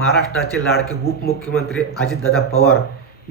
महाराष्ट्राचे लाडके उपमुख्यमंत्री अजितदादा पवार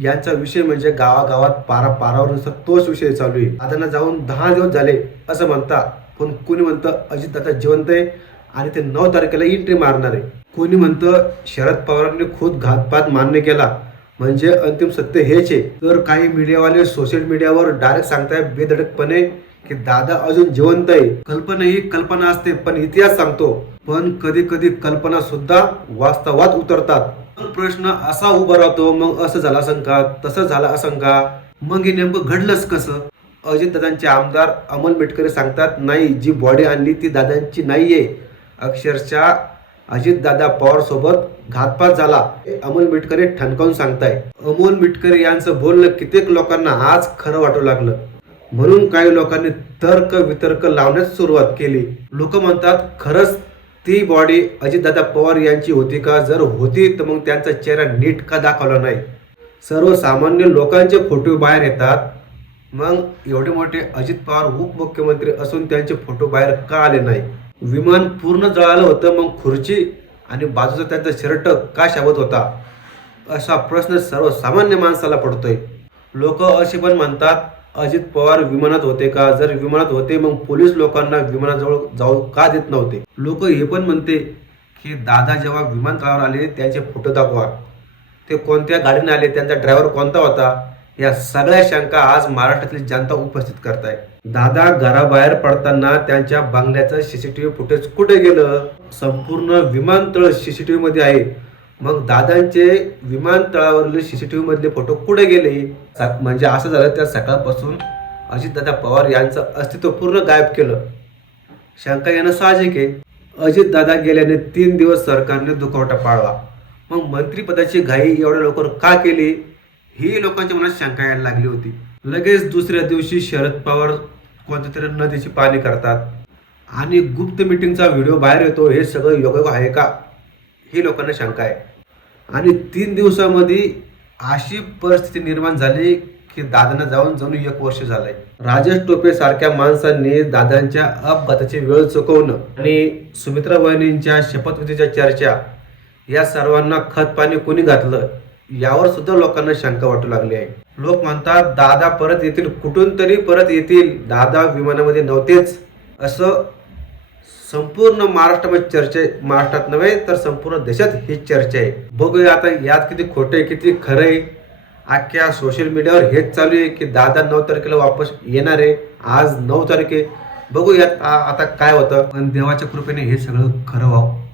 यांचा विषय म्हणजे गावागावात पारा पारावर नुसतं तोच विषय चालू आहे. दादांना जाऊन दहा दिवस झाले असं म्हणता पण कोणी म्हणतं अजितदादा जिवंत आहे आणि ते नऊ तारखेला एंट्री मारणार आहे. कोणी म्हणतं शरद पवारांनी खुद घातपात मान्य केला म्हणजे अंतिम सत्य हेच आहे. तर काही मीडियावाले सोशल मीडियावर डायरेक्ट सांगताय बेधडकपणे की दादा अजून जिवंत आहे. कल्पना ही कल्पना असते पण इतिहास सांगतो. पण कधी कधी कल्पना सुद्धा वास्तवात उतरतात. प्रश्न असा उभा राहतो मग असं झालं असं का तसं झालं असं का मग हे नेमकं घडलंच कसं? अजितदादांचे आमदार अमोल मेटकरी सांगतात नाही जी बॉडी आणली ती दादांची नाहीये. अक्षरशः अजितदादा पवार सोबत घातपात झाला. अमोल मिटकरे ठणकावून सांगताय. अमोल मिटकरे यांचं बोलणं कित्येक लोकांना आज खरं वाटू लागलं. म्हणून काही लोकांनी तर्क वितर्क लावण्यास सुरुवात केली. लोक म्हणतात खरंच ती बॉडी अजितदादा पवार यांची होती का? जर होती तर मग त्यांचा चेहरा नीट का दाखवला नाही? सर्वसामान्य लोकांचे फोटो बाहेर येतात. मग एवढे मोठे अजित पवार उपमुख्यमंत्री असून त्यांचे फोटो बाहेर का आले नाही? विमान पूर्ण जळालं होतं मग खुर्ची आणि बाजूचा त्यांचा शर्ट का शाबत होता? असा प्रश्न सर्वसामान्य माणसाला पडतोय. लोक असे पण म्हणतात अजित पवार विमानात होते का? जर विमानात होते मग पोलीस लोकांना विमानाजवळ जाऊ का देत नव्हते? लोक हे पण म्हणते की दादा जेव्हा विमानतळावर आले त्यांचे फोटो दाखवा. ते कोणत्या गाडीने आले त्यांचा ड्रायव्हर कोणता होता? या सगळ्या शंका आज महाराष्ट्रातली जनता उपस्थित करताय. दादा घराबाहेर पडताना त्यांच्या बंगल्याचं सीसीटीव्ही फुटेज कुठे गेलं? संपूर्ण विमानतळ सीसीटीव्ही मध्ये आहे. मग दादांचे विमानतळावरील सीसीटीव्ही मधले फोटो कुठे गेले? म्हणजे असं झालं त्या सकाळपासून अजितदादा पवार यांचं अस्तित्व पूर्ण गायब केलं. शंका यानं साहजिक आहे अजितदादा गेल्याने तीन दिवस सरकारने दुखवटा पाळला मग मंत्रीपदाची घाई एवढ्या लवकर का केली? ही लोकांच्या मनात शंका यायला लागली होती. लगेच दुसऱ्या दिवशी शरद पवार कोणत्या तरी नदीची पाणी करतात. आणि गुप्त मिटिंगचा व्हिडिओ बाहेर येतो हे सगळं योग आहे का? ही लोकांना शंका आहे. आणि तीन दिवसामध्ये अशी परिस्थिती निर्माण झाली की दादांना जाऊन जणू एक वर्ष झालंय. राजेश टोपे सारख्या माणसांनी दादांच्या अपघाताची वेळ चुकवणं आणि सुमित्रा वहिनींच्या शपथविधीच्या चर्चा या सर्वांना खत पाणी कोणी घातलं? यावर सुद्धा लोकांना शंका वाटू लागली आहे. लोक म्हणतात दादा परत येतील कुठून तरी परत येतील. दादा विमानामध्ये नव्हतेच. असं संपूर्ण महाराष्ट्रामध्ये चर्चा आहे. महाराष्ट्रात नव्हे तर संपूर्ण देशात ही चर्चा आहे. बघूया आता यात किती खोटं आहे किती खरं आहे. अख्ख्या सोशल मीडियावर हेच चालू आहे की दादा नऊ तारखेला वापस येणार आहे. आज नऊ तारखे. बघूयात आता काय होतं. पण देवाच्या कृपेने हे सगळं खरं व्हावं.